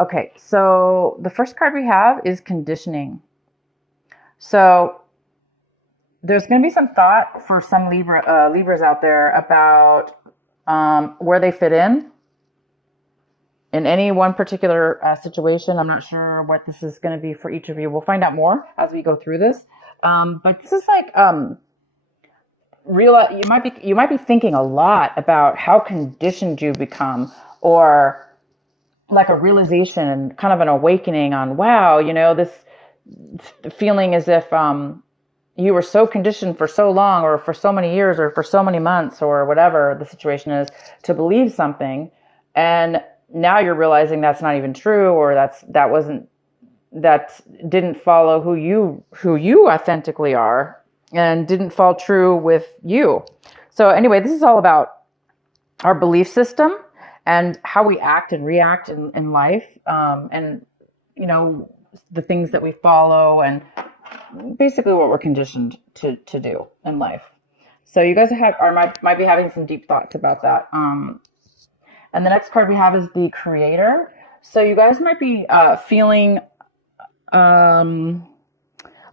Okay, so the first card we have is conditioning. So there's going to be some thought for some Libras out there about where they fit in any one particular situation. I'm not sure what this is going to be for each of you. We'll find out more as we go through this. But this is like real. You might be thinking a lot about how conditioned you become, or like a realization, kind of an awakening on, wow, this feeling as if you were so conditioned for so long, or for so many years, or for so many months, or whatever the situation is, to believe something, and now you're realizing that's not even true, or that didn't follow who you authentically are, and didn't fall true with you. So anyway, this is all about our belief system and how we act and react in life, and the things that we follow, and basically what we're conditioned to do in life. So you guys might be having some deep thoughts about that. And the next card we have is the Creator. So you guys might be feeling a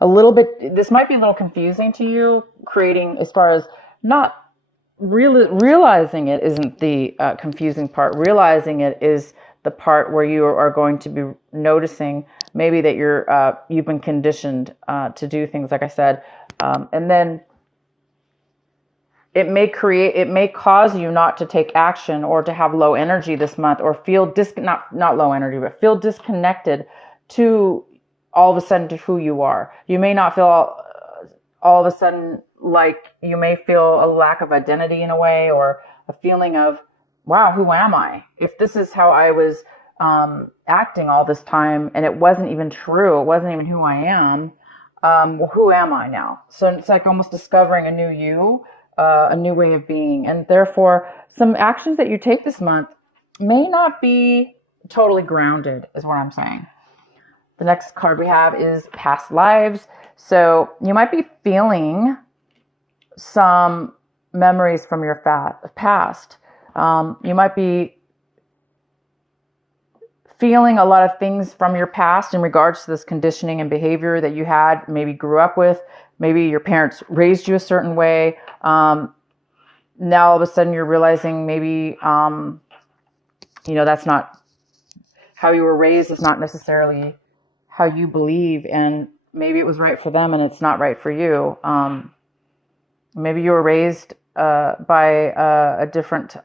little bit. This might be a little confusing to you. Creating, as far as not realizing it, isn't the confusing part. Realizing it is the part where you are going to be noticing maybe that you've been conditioned to do things, like I said, and then it may cause you not to take action, or to have low energy this month, or feel not low energy, but feel disconnected to all of a sudden to who you are. You may not feel all of a sudden, like you may feel a lack of identity in a way, or a feeling of, wow, who am I? If this is how I was acting all this time, and it wasn't even true, it wasn't even who I am, well, who am I now? So it's like almost discovering a new you, a new way of being. And therefore, some actions that you take this month may not be totally grounded, is what I'm saying. The next card we have is past lives. So you might be feeling some memories from your past. You might be feeling a lot of things from your past in regards to this conditioning and behavior that you had, maybe grew up with. Maybe your parents raised you a certain way. Now all of a sudden you're realizing maybe, that's not how you were raised. It's not necessarily how you believe, and maybe it was right for them and it's not right for you. Maybe you were raised by a different,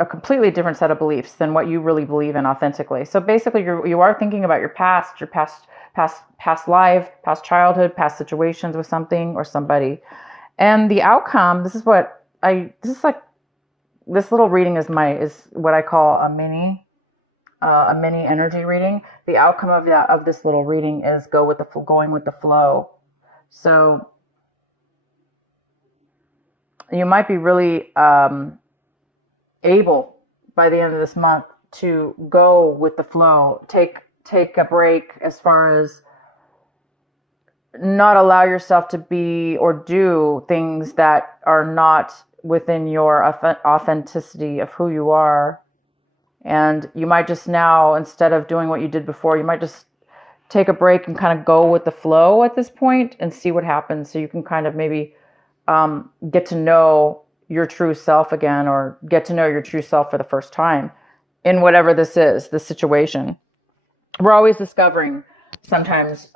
a completely different set of beliefs than what you really believe in authentically. So basically, you are thinking about your past life, past childhood, past situations with something or somebody, and the outcome. This little reading is what I call a mini energy reading. The outcome of this little reading is going with the flow. So you might be really able by the end of this month to go with the flow. Take a break, as far as not allow yourself to be or do things that are not within your authenticity of who you are. And you might just now, instead of doing what you did before, you might just take a break and kind of go with the flow at this point and see what happens. So you can kind of maybe get to know your true self again, or get to know your true self for the first time in whatever this situation. We're always discovering, sometimes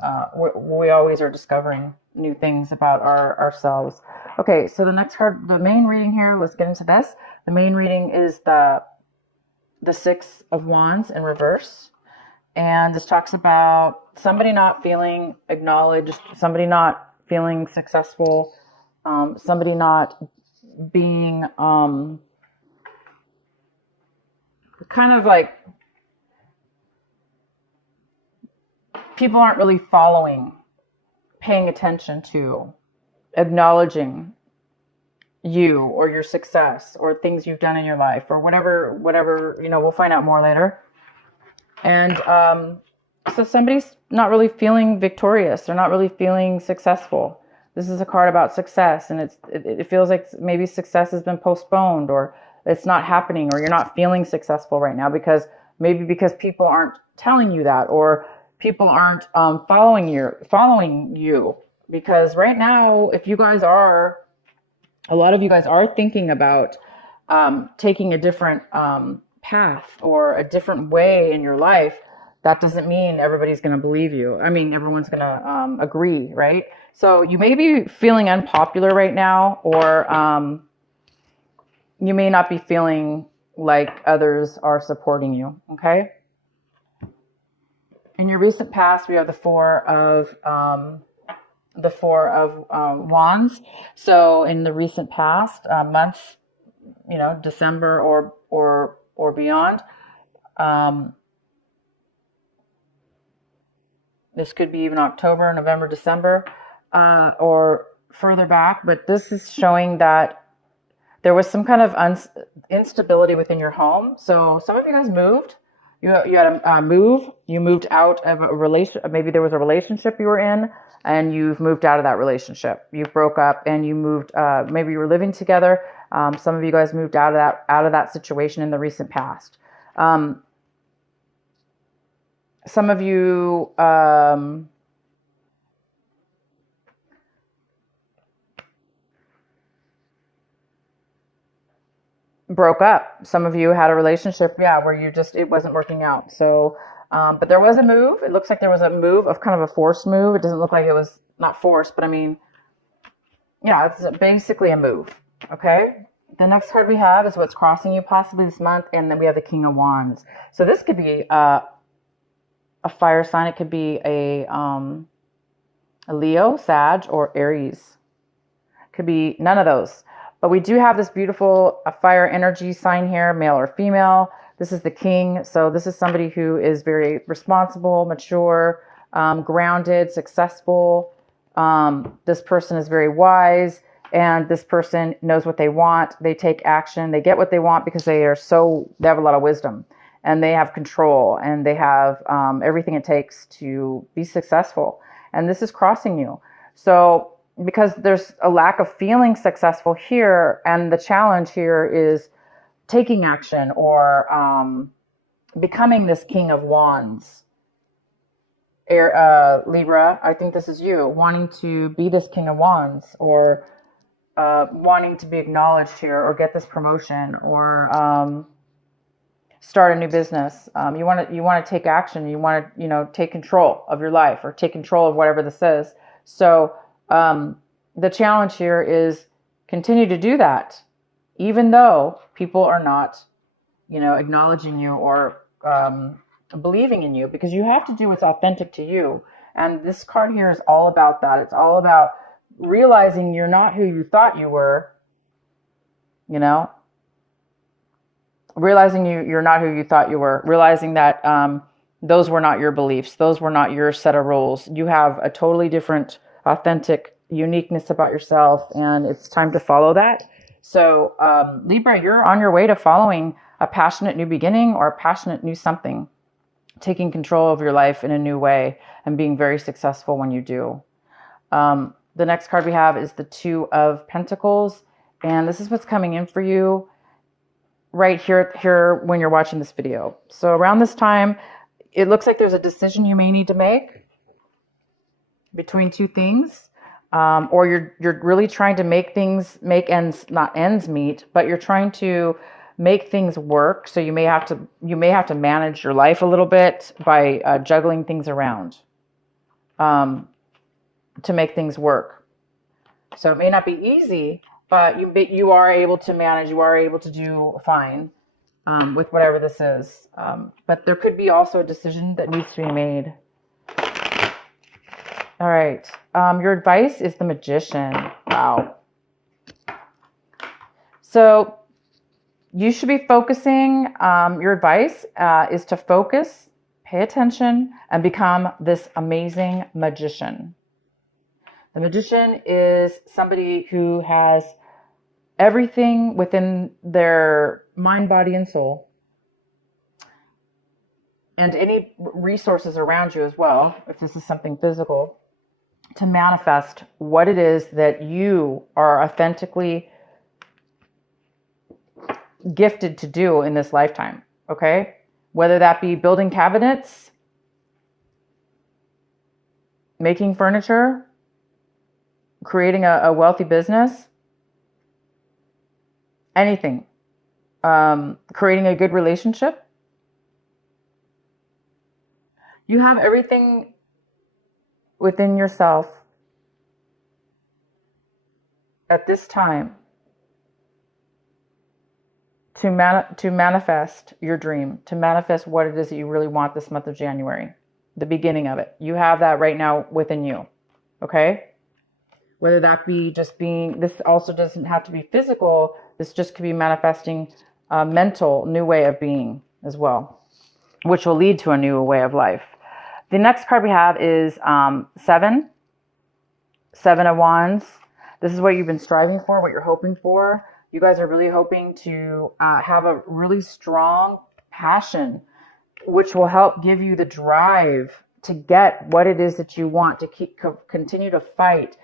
we always are discovering new things about ourselves. Okay, so the next card, the main reading here, let's get into this. The main reading is the Six of Wands in reverse. And this talks about somebody not feeling acknowledged, somebody not feeling successful, somebody not being kind of like, people aren't really paying attention to, acknowledging you or your success or things you've done in your life, or whatever, we'll find out more later. And so somebody's not really feeling victorious. They're not really feeling successful. This is a card about success, and it feels like maybe success has been postponed, or it's not happening, or you're not feeling successful right now because people aren't telling you that, or people aren't following you. Because right now, if you guys are, a lot of you guys are thinking about taking a different path or a different way in your life, that doesn't mean everybody's going to believe you. I mean, everyone's going to agree, right? So you may be feeling unpopular right now, or you may not be feeling like others are supporting you, okay? In your recent past, we have the Four of Wands. So in the recent past, months, December or beyond, this could be even October, November, December, or further back. But this is showing that there was some kind of instability within your home. So some of you guys moved. You had a move. You moved out of a relationship. Maybe there was a relationship you were in, and you've moved out of that relationship. You broke up, and you moved. Maybe you were living together. Some of you guys moved out of that situation in the recent past. Some of you. Broke up. Some of you had a relationship, where it wasn't working out. So, but there was a move. It looks like there was a move, of kind of a forced move. It doesn't look like it was not forced, but I mean, it's basically a move. Okay. The next card we have is what's crossing you possibly this month. And then we have the King of Wands. So this could be a fire sign. It could be a Leo, Sag, or Aries. It could be none of those. But we do have this beautiful fire energy sign here, male or female. This is the king. So this is somebody who is very responsible, mature, grounded, successful. This person is very wise, and this person knows what they want. They take action. They get what they want because they have a lot of wisdom, and they have control, and they have everything it takes to be successful. And this is crossing you. So because there's a lack of feeling successful here, and the challenge here is taking action, or becoming this King of Wands. Libra, I think this is you, wanting to be this King of Wands, or wanting to be acknowledged here, or get this promotion, or start a new business. You want to take action. You want to take control of your life, or take control of whatever this is. So the challenge here is continue to do that, even though people are not, acknowledging you or believing in you, because you have to do what's authentic to you. And this card here is all about that. It's all about realizing you're not who you thought you were, realizing you're not who you thought you were, realizing that those were not your beliefs. Those were not your set of rules. You have a totally different, authentic uniqueness about yourself, and it's time to follow that. So Libra, you're on your way to following a passionate new beginning, or a passionate new something, taking control of your life in a new way, and being very successful when you do. The next card we have is the Two of Pentacles, and this is what's coming in for you right here when you're watching this video. So around this time, it looks like there's a decision you may need to make between two things. Or you're really trying to make not ends meet, but you're trying to make things work. So you may have to manage your life a little bit by juggling things around to make things work. So it may not be easy, but you are able to manage. You are able to do fine with whatever this is. But there could be also a decision that needs to be made. All right. Your advice is the Magician. Wow. So you should be focusing. Your advice is to focus, pay attention, and become this amazing magician. The magician is somebody who has everything within their mind, body, and soul, and any resources around you as well, if this is something physical, to manifest what it is that you are authentically gifted to do in this lifetime. Okay. Whether that be building cabinets, making furniture, creating a wealthy business, anything, creating a good relationship. You have everything within yourself at this time to manifest your dream, to manifest what it is that you really want this month of January, the beginning of it. You have that right now within you. Okay? Whether that be just being, this also doesn't have to be physical. This just could be manifesting a mental new way of being as well, which will lead to a new way of life. The next card we have is Seven of Wands. This is what you've been striving for, what you're hoping for. You guys are really hoping to have a really strong passion, which will help give you the drive to get what it is that you want, to continue to fight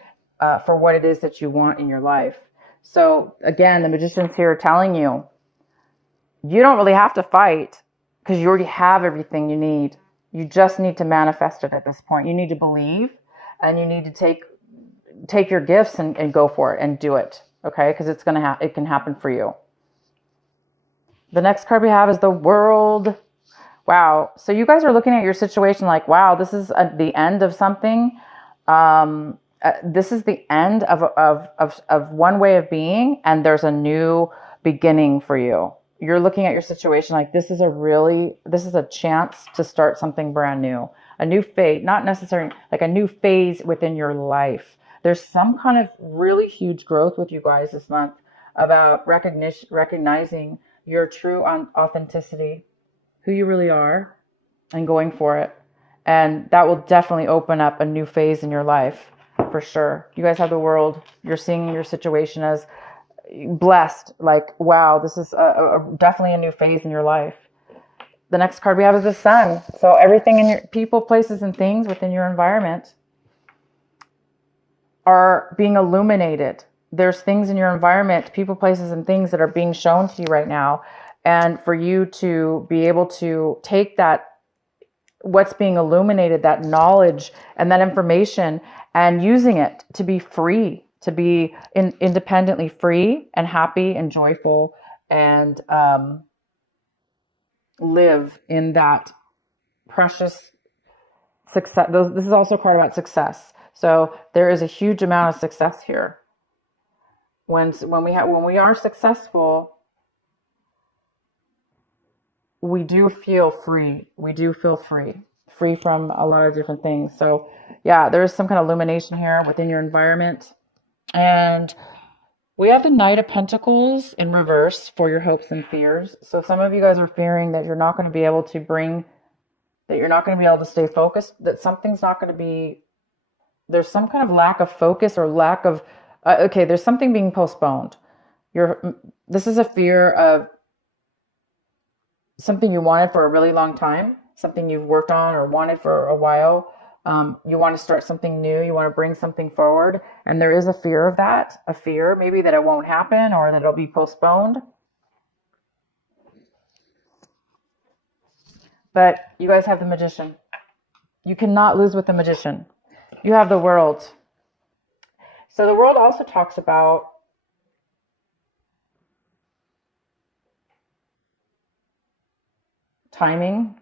for what it is that you want in your life. So again, the Magician's here telling you, you don't really have to fight because you already have everything you need. You just need to manifest it at this point. You need to believe, and you need to take your gifts and go for it and do it. Okay, because it can happen for you. The next card we have is the World. Wow. So you guys are looking at your situation like, wow, this is the end of something. This is the end of one way of being, and there's a new beginning for you. You're looking at your situation like this is a chance to start something brand new, a new phase, not necessarily like a new phase within your life. There's some kind of really huge growth with you guys this month about recognizing your true authenticity, who you really are, and going for it. And that will definitely open up a new phase in your life for sure. You guys have the World. You're seeing your situation as blessed. Like, wow, this is definitely a new phase in your life. The next card we have is the Sun. So everything in your people, places, and things within your environment are being illuminated. There's things in your environment, people, places, and things that are being shown to you right now. And for you to be able to take that, what's being illuminated, that knowledge and that information, and using it to be free, to be independently free and happy and joyful, and live in that precious success. This is also a card about success. So there is a huge amount of success here. When we are successful, we do feel free. We do feel free from a lot of different things. So yeah, there's some kind of illumination here within your environment. And we have the Knight of Pentacles in reverse for your hopes and fears. So some of you guys are fearing that you're not going to be able to stay focused, that something's not going to be, there's some kind of lack of focus or lack of, there's something being postponed. This is a fear of something you wanted for a really long time, something you've worked on or wanted for a while. You want to start something new. You want to bring something forward. And there is a fear of that, a fear maybe that it won't happen or that it'll be postponed. But you guys have the Magician. You cannot lose with the Magician. You have the World. So the World also talks about timing.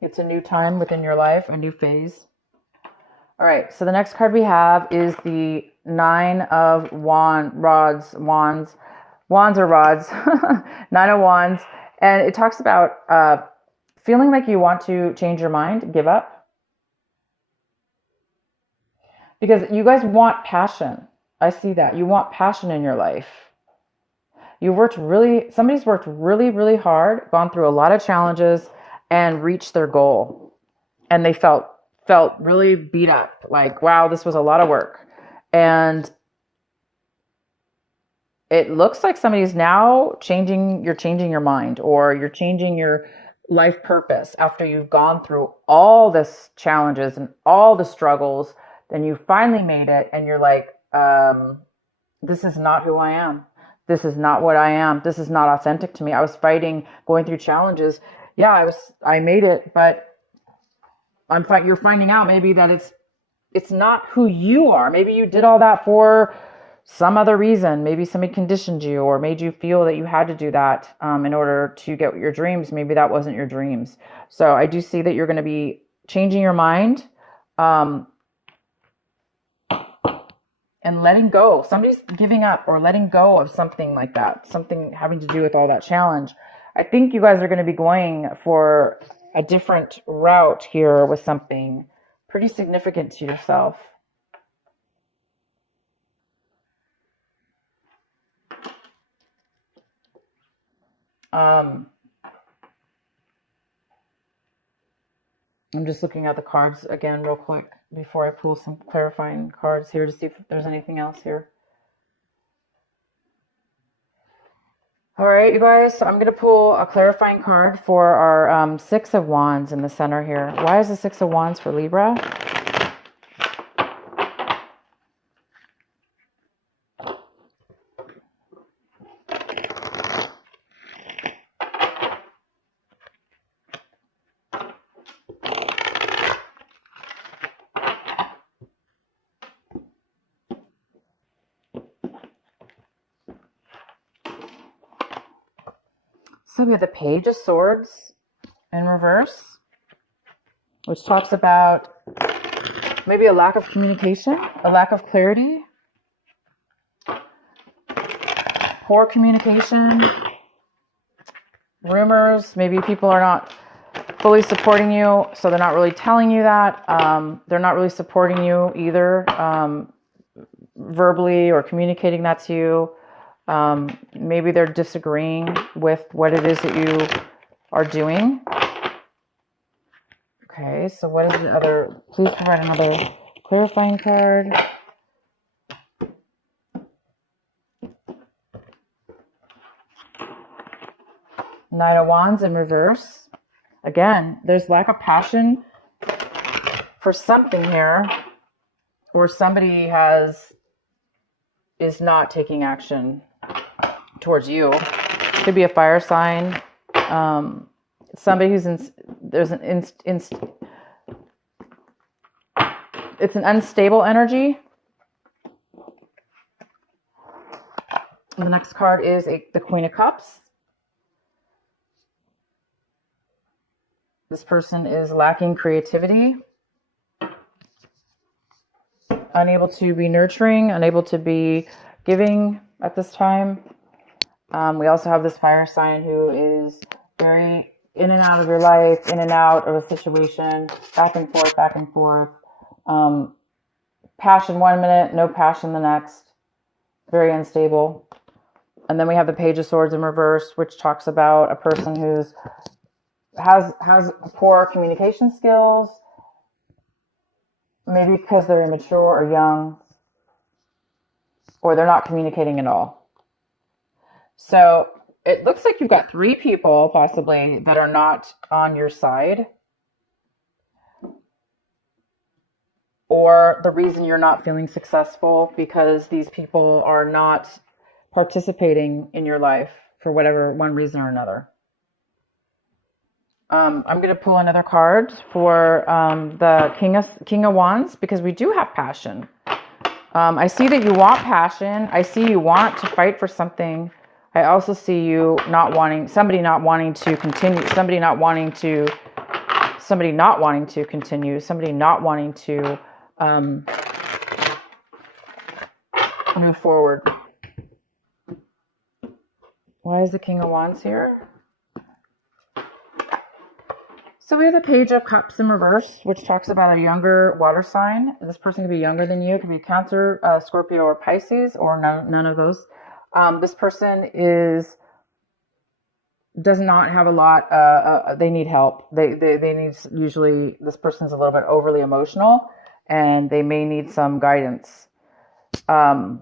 It's a new time within your life, a new phase. All right, so the next card we have is the Nine of Wands. Wands or rods. Nine of Wands. And it talks about feeling like you want to change your mind, give up. Because you guys want passion. I see that. You want passion in your life. Somebody's worked really, really hard, gone through a lot of challenges, and reached their goal. And they felt really beat up. Like, wow, this was a lot of work. And it looks like somebody's now you're changing your mind, or you're changing your life purpose after you've gone through all this challenges and all the struggles. Then you finally made it, and you're like, this is not who I am. This is not what I am. This is not authentic to me. I was fighting, going through challenges. Yeah, I made it, but you're finding out maybe that it's not who you are. Maybe you did all that for some other reason. Maybe somebody conditioned you or made you feel that you had to do that in order to get your dreams. Maybe that wasn't your dreams. So I do see that you're going to be changing your mind and letting go. Somebody's giving up or letting go of something like that, something having to do with all that challenge. I think you guys are going to be going for a different route here with something pretty significant to yourself. I'm just looking at the cards again real quick before I pull some clarifying cards here to see if there's anything else here. All right, you guys, so I'm going to pull a clarifying card for our Six of Wands in the center here. Why is the Six of Wands for Libra? So we have the Page of Swords in reverse, which talks about maybe a lack of communication, a lack of clarity, poor communication, rumors. Maybe people are not fully supporting you, so they're not really telling you that. They're not really supporting you either, verbally or communicating that to you. Maybe they're disagreeing with what it is that you are doing. Okay, so what is the other? Please provide another clarifying card. Nine of Wands in reverse. Again, there's lack of passion for something here, or somebody is not taking action towards you. Could be a fire sign. Somebody who's it's an unstable energy. And the next card is the Queen of Cups. This person is lacking creativity, unable to be nurturing, unable to be giving at this time. We also have this fire sign who is very in and out of your life, in and out of a situation, back and forth, back and forth. Passion one minute, no passion the next. Very unstable. And then we have the Page of Swords in reverse, which talks about a person who's has poor communication skills, maybe because they're immature or young, or they're not communicating at all. So it looks like you've got three people possibly that are not on your side, or the reason you're not feeling successful because these people are not participating in your life for whatever one reason or another. I'm going to pull another card for the King of Wands, because we do have passion. I see that you want passion. I see you want to fight for something. I also see you somebody not wanting to continue, somebody not wanting to move forward. Why is the King of Wands here? So we have the Page of Cups in reverse, which talks about a younger water sign. This person could be younger than you. It could be Cancer, Scorpio, or Pisces, or none of those. This person does not have a lot. They need help. They need, usually this person's a little bit overly emotional, and they may need some guidance. So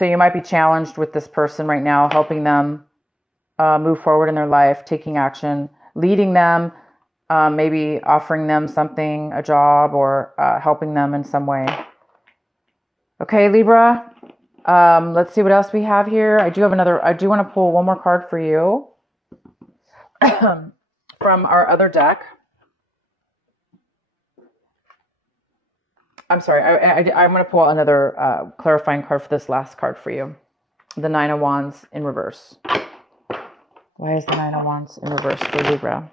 you might be challenged with this person right now, helping them move forward in their life, taking action, leading them, maybe offering them something, a job, or helping them in some way. Okay, Libra, Let's see what else we have here. I do want to pull one more card for you from our other deck. I'm sorry. I'm going to pull another clarifying card for this last card for you. The Nine of Wands in reverse. Why is the Nine of Wands in reverse for Libra?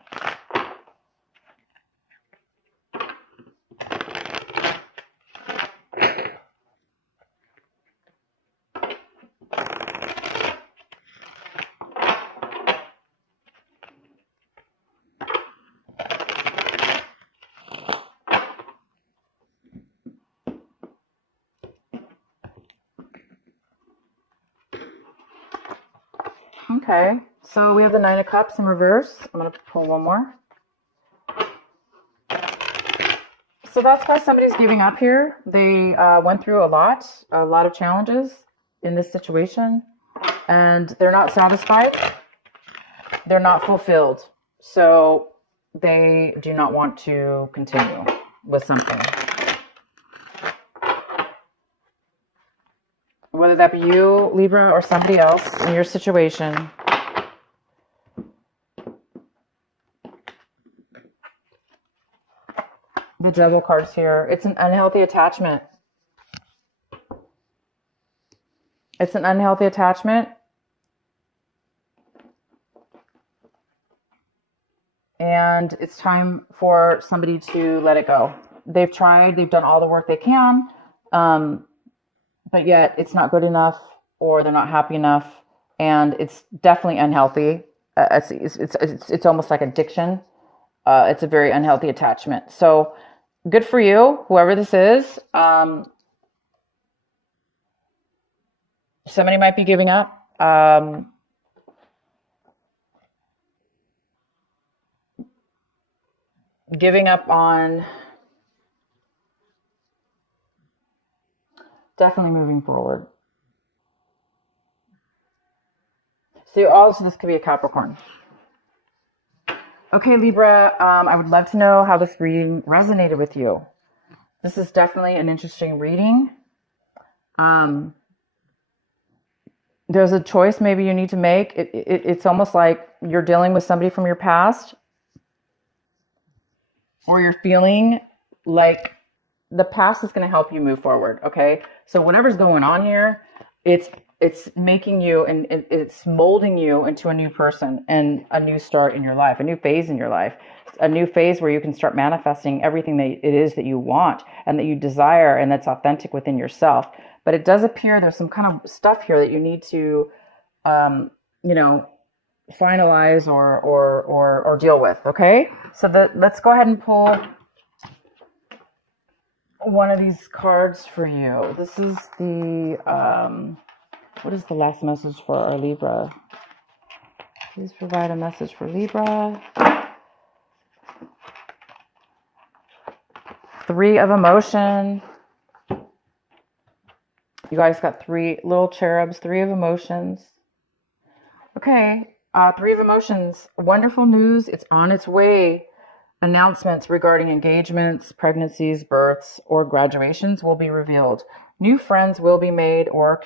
Okay, so we have the Nine of Cups in reverse. I'm going to pull one more. So that's why somebody's giving up here. They went through a lot of challenges in this situation, and they're not satisfied. They're not fulfilled. So they do not want to continue with something. Whether that be you, Libra, or somebody else in your situation. The Devil cards here. It's an unhealthy attachment. It's an unhealthy attachment. And it's time for somebody to let it go. They've tried. They've done all the work they can. But yet it's not good enough, or they're not happy enough. And it's definitely unhealthy. It's almost like addiction. It's a very unhealthy attachment. So good for you, whoever this is. Somebody might be giving up. Giving up on definitely moving forward. So also this could be a Capricorn. Okay, Libra, I would love to know how this reading resonated with you. This is definitely an interesting reading. There's a choice maybe you need to make. It's almost like you're dealing with somebody from your past, or you're feeling like the past is going to help you move forward. Okay. So whatever's going on here, it's making you and it's molding you into a new person and a new start in your life, a new phase in your life, a new phase where you can start manifesting everything that it is that you want and that you desire and that's authentic within yourself. But it does appear there's some kind of stuff here that you need to, finalize or deal with. Okay. So let's go ahead and pull one of these cards for you. This is the, what is the last message for our Libra? Please provide a message for Libra. Three of emotion. You guys got three little cherubs, three of emotions. Okay, three of emotions. Wonderful news. It's on its way. Announcements regarding engagements, pregnancies, births, or graduations will be revealed. New friends will be made, or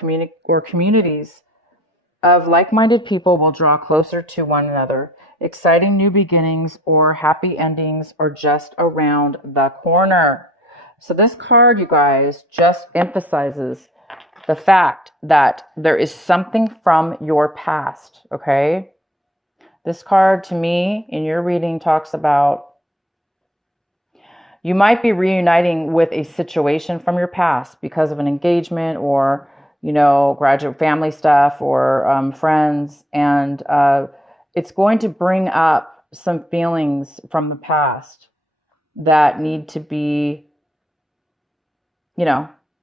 communities of like-minded people will draw closer to one another. Exciting new beginnings or happy endings are just around the corner. So this card, you guys, just emphasizes the fact that there is something from your past, okay? This card, to me, in your reading, talks about you might be reuniting with a situation from your past because of an engagement or, graduate family stuff or friends. And it's going to bring up some feelings from the past that need to be,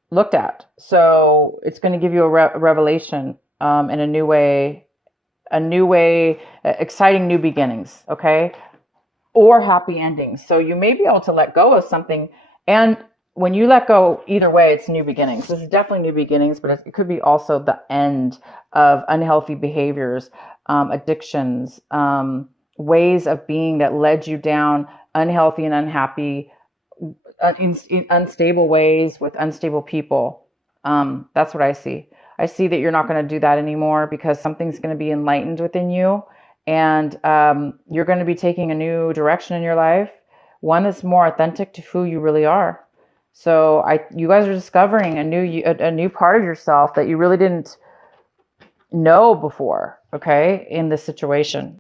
looked at. So it's going to give you a revelation in a new way, exciting new beginnings. Okay. Or happy endings. So you may be able to let go of something. And when you let go, either way, it's new beginnings. This is definitely new beginnings, but it could be also the end of unhealthy behaviors, addictions, ways of being that led you down unhealthy and unhappy, in unstable ways with unstable people. That's what I see. I see that you're not going to do that anymore because something's going to be enlightened within you. And you're going to be taking a new direction in your life, one that's more authentic to who you really are. So you guys are discovering a new part of yourself that you really didn't know before, okay, in this situation.